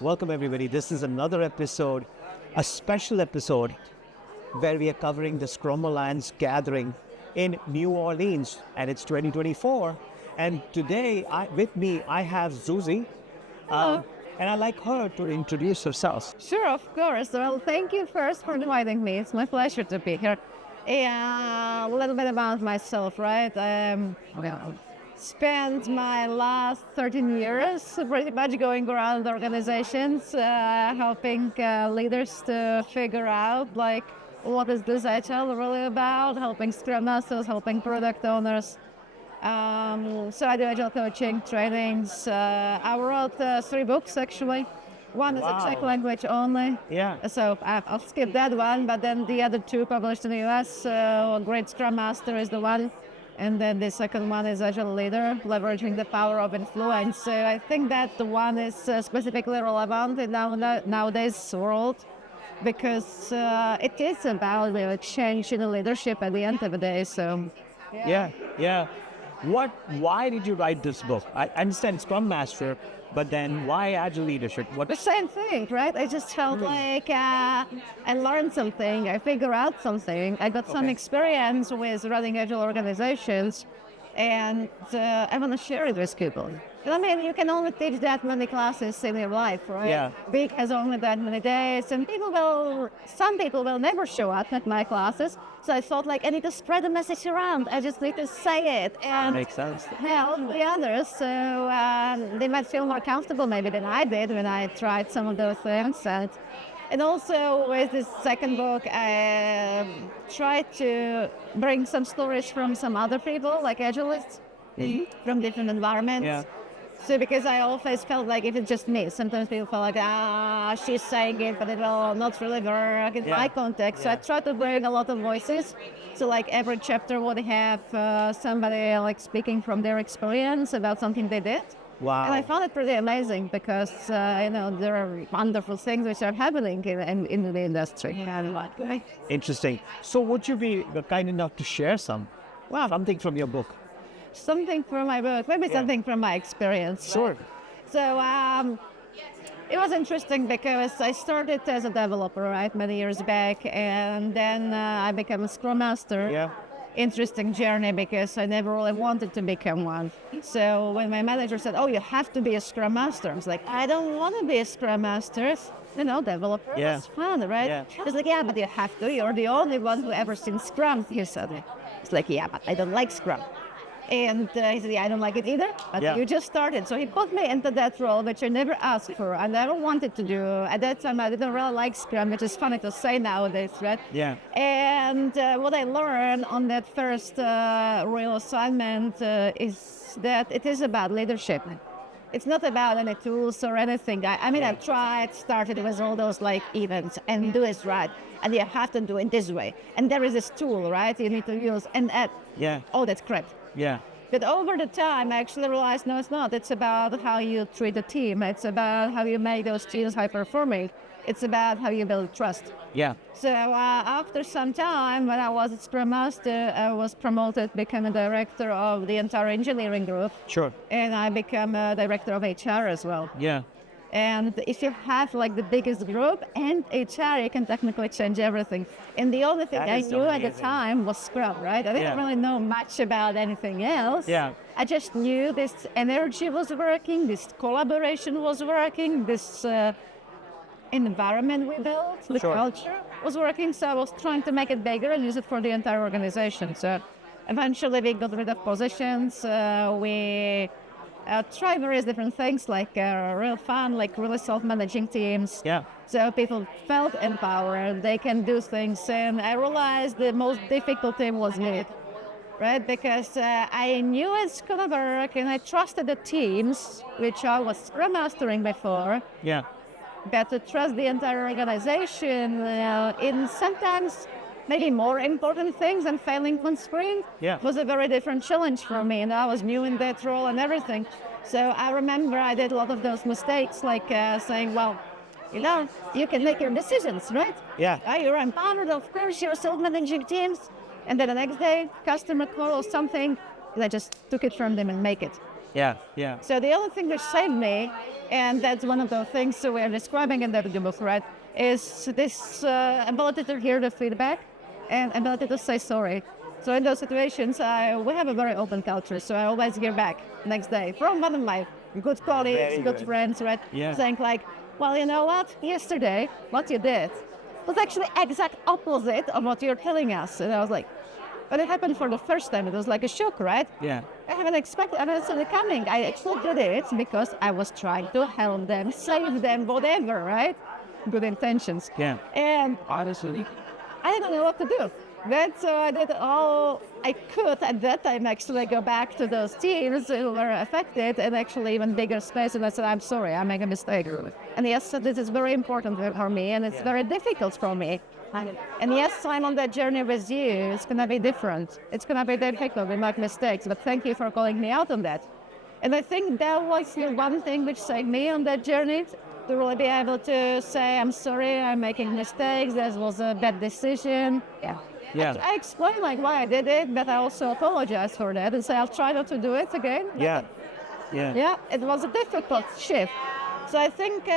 Welcome everybody. This is another episode, a special episode where we are covering the Scrum Alliance gathering in New Orleans, and it's 2024. And today with me I have Zuzi, and I'd like her to introduce herself. Sure, of course. Well, thank you first for inviting me. It's my pleasure to be here. A little bit about myself, right? Spent my last 13 years pretty much going around organizations, helping leaders to figure out what is this Agile really about, helping Scrum Masters, helping product owners. So I do Agile coaching, trainings. I wrote 3 books actually. One is a Czech language only. Yeah. So I'll skip that one, but then the other 2 published in the US. Great Scrum Master is the one. And then the second one is Agile Leader, leveraging the power of influence. So I think that the one is specifically relevant in nowadays world because it is about change in the leadership at the end of the day. So Yeah. Why did you write this book? I understand Scrum Master, but then why Agile Leadership? the same thing, right? I just felt like I learned something, I figured out something, I got some experience with running Agile organizations, and I want to share it with people. I mean, you can only teach that many classes in your life, right? Yeah. Week has only that many days, and some people will never show up at my classes. So I thought, I need to spread the message around. I just need to say it and Makes sense. help the others, so they might feel more comfortable maybe than I did when I tried some of those things. And also with this second book, I tried to bring some stories from some other people, like Agilists, from different environments. Yeah. So because I always felt like if it's just me, sometimes people feel like, she's saying it, but it will not really work in my context. So I try to bring a lot of voices. So every chapter would have somebody speaking from their experience about something they did. Wow. And I found it pretty amazing because, there are wonderful things which are happening in the industry. Interesting. So would you be kind enough to share something from your book? Something from my book, maybe something from my experience. Sure. So it was interesting because I started as a developer, right, many years back, and then I became a Scrum Master. Yeah. Interesting journey because I never really wanted to become one. So when my manager said, you have to be a Scrum Master, I was like, I don't want to be a Scrum Master. Developer. Yeah. It's fun, right? Yeah. He was like, yeah, but you have to. You're the only one who ever seen Scrum, he said. It's like, yeah, but I don't like Scrum. And he said, I don't like it either, but you just started. So he put me into that role, which I never asked for. I never wanted to do. At that time, I didn't really like Scrum, which is funny to say nowadays, right? Yeah. And what I learned on that first real assignment is that it is about leadership. It's not about any tools or anything. I started with all those events and do it right. And you have to do it this way. And there is this tool, right, you need to use. And all that's crap. Yeah. But over the time, I actually realized, no, it's not. It's about how you treat the team. It's about how you make those teams high-performing. It's about how you build trust. Yeah. So after some time, when I was a Scrum Master, I was promoted, became a director of the entire engineering group. Sure. And I became a director of HR as well. Yeah. And if you have the biggest group and HR, you can technically change everything. And the only thing I knew at the time was Scrum, right? I didn't really know much about anything else. Yeah. I just knew this energy was working, this collaboration was working, this environment we built, the culture was working. So I was trying to make it bigger and use it for the entire organization. So eventually we got rid of positions. We try various different things real fun, really self-managing teams. Yeah. So people felt empowered, they can do things. And I realized the most difficult thing was me, right? Because I knew it's going to work and I trusted the teams, which I was Scrum Mastering before. Yeah. But to trust the entire organization in sometimes maybe more important things than failing on sprint was a very different challenge for me, and I was new in that role and everything. So I remember I did a lot of those mistakes, saying, well, you can make your decisions, right? Yeah. You're empowered, of course, you're self-managing teams, and then the next day, customer call or something, and I just took it from them and make it. Yeah. So the only thing that saved me, and that's one of the things that we're describing in the book, right, is this ability to hear the feedback and ability to say sorry. So in those situations, we have a very open culture, so I always hear back next day from one of my good colleagues, Very good good. friends, right, Yeah. saying like, well, you know what, yesterday, what you did was actually exact opposite of what you're telling us. And I was like, but it happened for the first time. It was like a shock, right? Yeah. I haven't expected, I haven't seen it coming. I actually did it because I was trying to help them, save them, whatever, right? Good intentions. Yeah. And honestly, I didn't know what to do. Then so I did all I could at that time, actually go back to those teams who were affected and actually even bigger space. And I said, I'm sorry, I made a mistake. And yes, so this is very important for me and it's very difficult for me. And yes, I'm on that journey with you. It's going to be different. It's going to be difficult. We make mistakes, but thank you for calling me out on that. And I think that was the one thing which saved me on that journey, to really be able to say, I'm sorry, I'm making mistakes. This was a bad decision. Yeah. I explained like why I did it, but I also apologize for that and say I'll try not to do it again. Yeah. Yeah, it was a difficult shift. So I think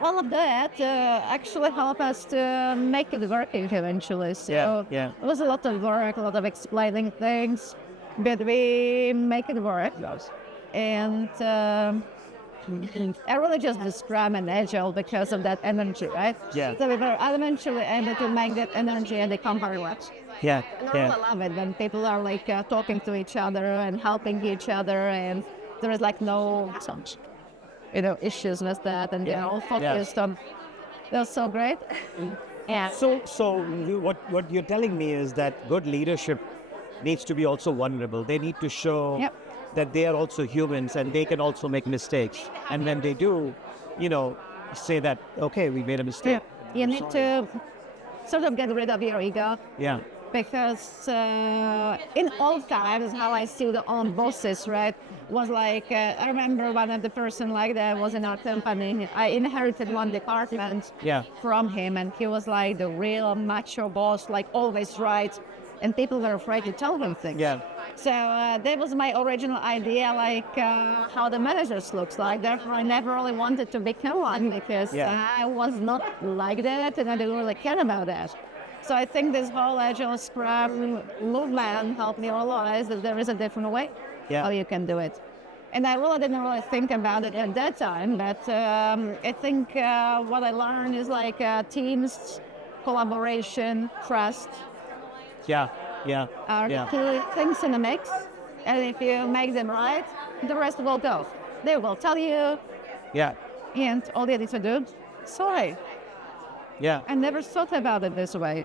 all of that actually helped us to make it working eventually. So Yeah. it was a lot of work, a lot of explaining things, but we make it work. And I really just do Scrum and Agile because of that energy, right? Yeah. So we were eventually able to make that energy and the company work. Yeah. And I really love it when people are like talking to each other and helping each other, and there is like no, issues with that, and they're all focused on. That's so great. Yeah. So what you're telling me is that good leadership needs to be also vulnerable. They need to show that they are also humans and they can also make mistakes. And when they do, say that, okay, we made a mistake. You need to sort of get rid of your ego. Yeah. Because in old times, how I see the old bosses, right, was like, I remember one of the person like that was in our company. I inherited one department from him, and he was like the real macho boss, like always right, and people were afraid to tell him things. Yeah. So that was my original idea, like how the managers looks like. Therefore, I never really wanted to become one because I was not like that, and I didn't really care about that. So I think this whole Agile Scrum movement helped me realize that there is a different way how you can do it. And I really didn't really think about it at that time, but I think what I learned is like teams, collaboration, trust are the key things in the mix. And if you make them right, the rest will go. They will tell you, and all you need to do, sorry. I never thought about it this way.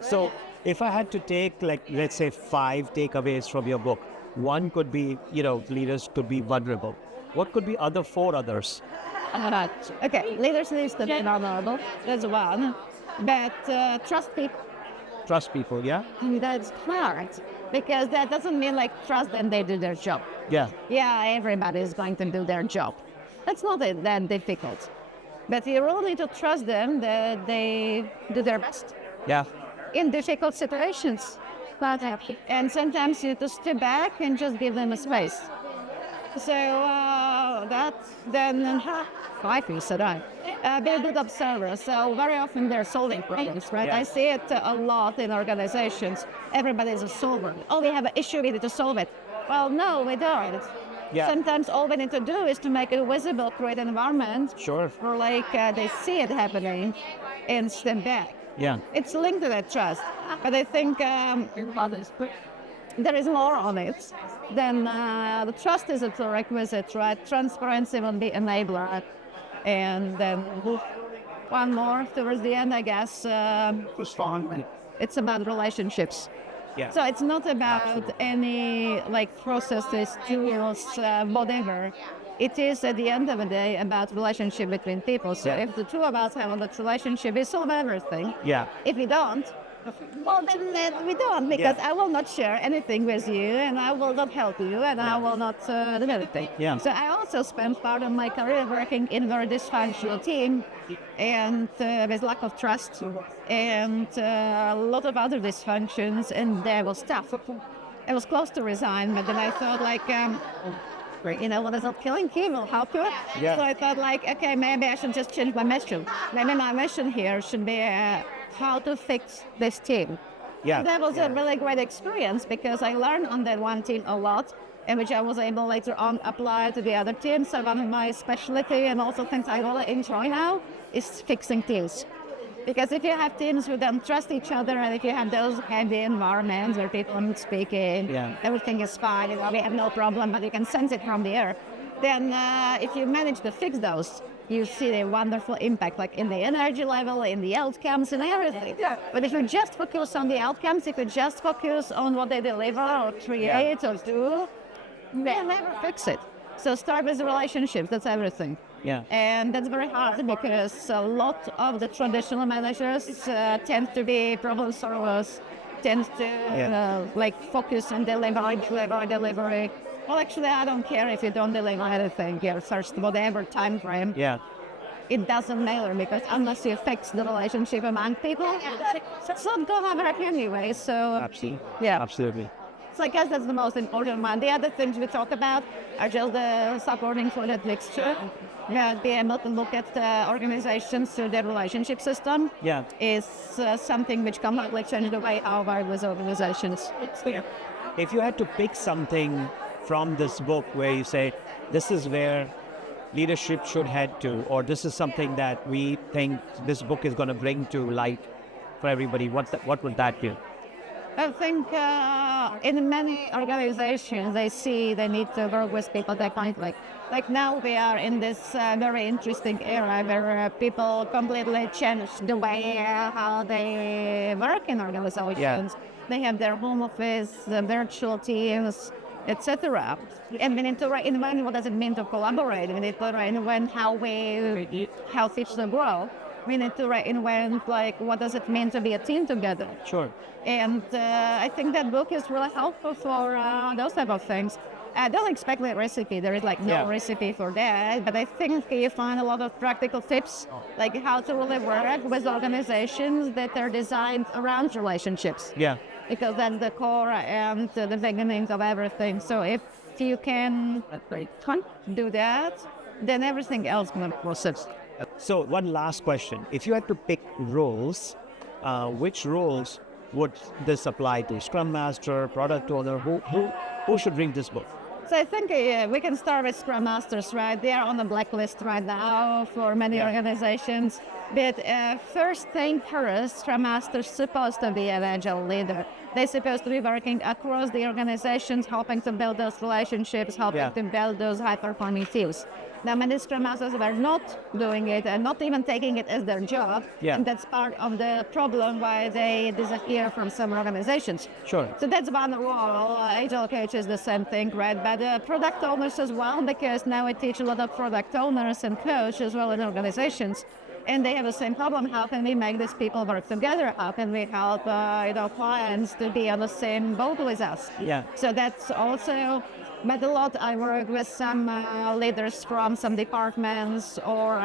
So if I had to take, like, let's say 5 takeaways from your book, one could be, leaders could be vulnerable. What could be other 4 others? Okay, leaders need to be vulnerable. That's one. But trust people. Trust people, yeah? That's hard. Because that doesn't mean like trust them, they do their job. Yeah, everybody is going to do their job. That's not that difficult. But you really need to trust them that they do their best. In difficult situations. And sometimes you have to step back and just give them a space. So then 5 you said be a good observer. So very often they're solving problems, right? I see it a lot in organizations. Everybody is a solver. Oh, we have an issue, we need to solve it. Well, no, we don't. Sometimes all we need to do is to make it visible, create an environment where like they see it happening and step back. It's linked to that trust. But I think there is more on it than the trust is a prerequisite, right? Transparency will be enabler. And then one more towards the end, I guess, it's about relationships. So it's not about any like processes, tools, whatever. It is at the end of the day about relationship between people. So if the two of us have a good relationship, we solve everything. If we don't, well then we don't, because I will not share anything with you, and I will not help you, and I will not do anything. So I also spent part of my career working in a very dysfunctional team, and with lack of trust, and a lot of other dysfunctions, and there was tough. I was close to resign, but then I thought like, what is not killing him will help you. Yeah. So I thought like, okay, maybe I should just change my mission. Maybe my mission here should be how to fix this team. Yeah. That was a really great experience because I learned on that one team a lot, and which I was able later on apply to the other teams. So one of my specialty and also things I really enjoy now is fixing teams. Because if you have teams who don't trust each other, and if you have those heavy environments where people aren't speaking, everything is fine, we have no problem, but you can sense it from the air, then if you manage to fix those, you see the wonderful impact, like in the energy level, in the outcomes, and everything. But if you just focus on the outcomes, if you just focus on what they deliver or create or do, they'll never fix it. So start with the relationships, that's everything. Yeah. And that's very hard because a lot of the traditional managers tend to be problem solvers, tend to focus on delivery. Well, actually, I don't care if you don't deliver anything here first, whatever time frame. Yeah. It doesn't matter because unless you fix the relationship among people, it's not going to work anyway. So Absolutely. Yeah. Absolutely. So I guess that's the most important one. The other things we talk about are just the supporting for that mixture. Be able to look at organizations through their relationship system is something which completely changed the way I work with organizations. If you had to pick something from this book where you say, this is where leadership should head to, or this is something that we think this book is going to bring to light for everybody, what would that be? I think in many organizations, they see they need to work with people they find like now we are in this very interesting era where people completely change the way how they work in organizations. Yeah. They have their home office, the virtual teams, etc. And we need to reinvent what does it mean to collaborate. We need to reinvent how teams to grow. We need to reinvent what does it mean to be a team together. Sure. And I think that book is really helpful for those type of things. Don't expect a recipe. There is no recipe for that. But I think you find a lot of practical tips, like how to really work with organizations that are designed around relationships. Yeah. Because that's the core and the beginnings of everything. So if you can do that, then everything else will proceed. So one last question. If you had to pick roles, which roles would this apply to? Scrum Master, Product Owner, who should read this book? So I think we can start with Scrum Masters, right? They are on the blacklist right now for many organizations. But first thing first, Scrum Masters supposed to be an Agile leader. They're supposed to be working across the organizations, helping to build those relationships, helping to build those high-performing teams. Now, many Scrum Masters were not doing it and not even taking it as their job. And that's part of the problem why they disappear from some organizations. Sure. So that's one role. Agile coach is the same thing, right? But product owners as well, because now I teach a lot of product owners and coach as well in organizations. And they have the same problem. How can we make these people work together? How can we help clients to be on the same boat with us? Yeah. So that's also, but a lot I work with some leaders from some departments or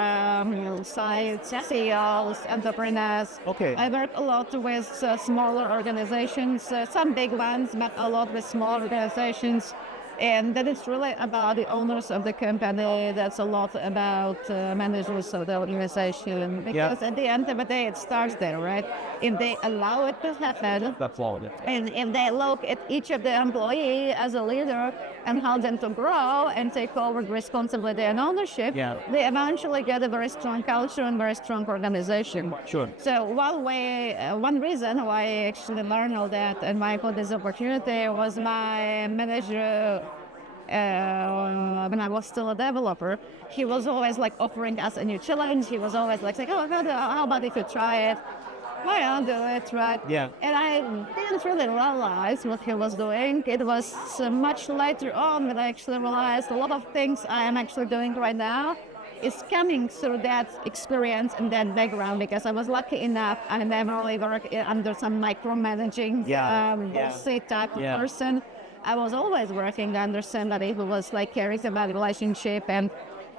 sites, CEOs, entrepreneurs. Okay. I work a lot with smaller organizations, some big ones, but a lot with small organizations. And that is really about the owners of the company. That's a lot about managers of the organization. Because at the end of the day, it starts there, right? If they allow it to happen, and if they look at each of the employee as a leader and help them to grow and take over responsibility and ownership, they eventually get a very strong culture and very strong organization. Sure. So one reason why I actually learned all that and why I got this opportunity was my manager. When I was still a developer, he was always offering us a new challenge. He was always saying, "Oh, how about if you try it? Why not do it, right?" Yeah. And I didn't really realize what he was doing. It was much later on that I actually realized a lot of things I am actually doing right now is coming through that experience and that background, because I was lucky enough I never really worked under some micromanaging bossy type of person. I was always working under somebody who was caring about relationship and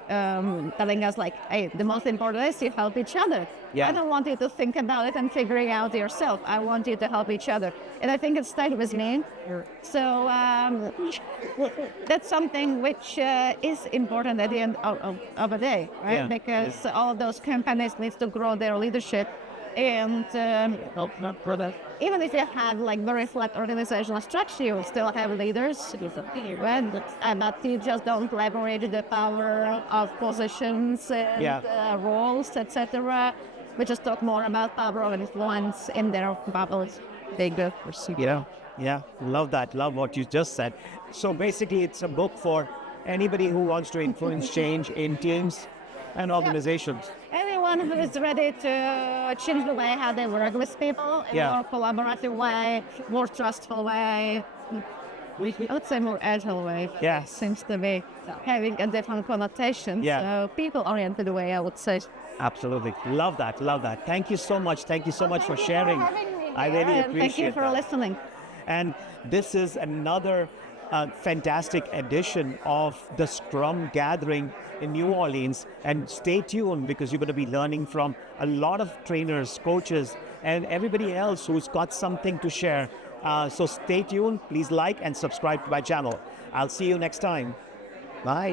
telling us like, hey, the most important is you help each other. Yeah. I don't want you to think about it and figuring out yourself. I want you to help each other. And I think it started with me. So that's something which is important at the end of the day, right? Yeah. Because all of those companies need to grow their leadership. And even if you have like very flat organizational structure, you still have leaders, right? But you just don't leverage the power of positions and roles, etc. We just talk more about power of influence in their bubbles. They go pursue. Yeah, love that. Love what you just said. So basically, it's a book for anybody who wants to influence change in teams and organizations. Anyone who is ready to change the way how they work with people in a more collaborative way, more trustful way, I would say more agile way. Yeah. Seems to be having a different connotation. Yeah. So people-oriented way, I would say. Absolutely. Love that. Love that. Thank you so much. Thank you so much for sharing. I really And appreciate thank you for that. listening. And this is another fantastic edition of the Scrum gathering in New Orleans. And stay tuned because you're going to be learning from a lot of trainers, coaches, and everybody else who's got something to share. So stay tuned. Please like and subscribe to my channel. I'll see you next time. Bye.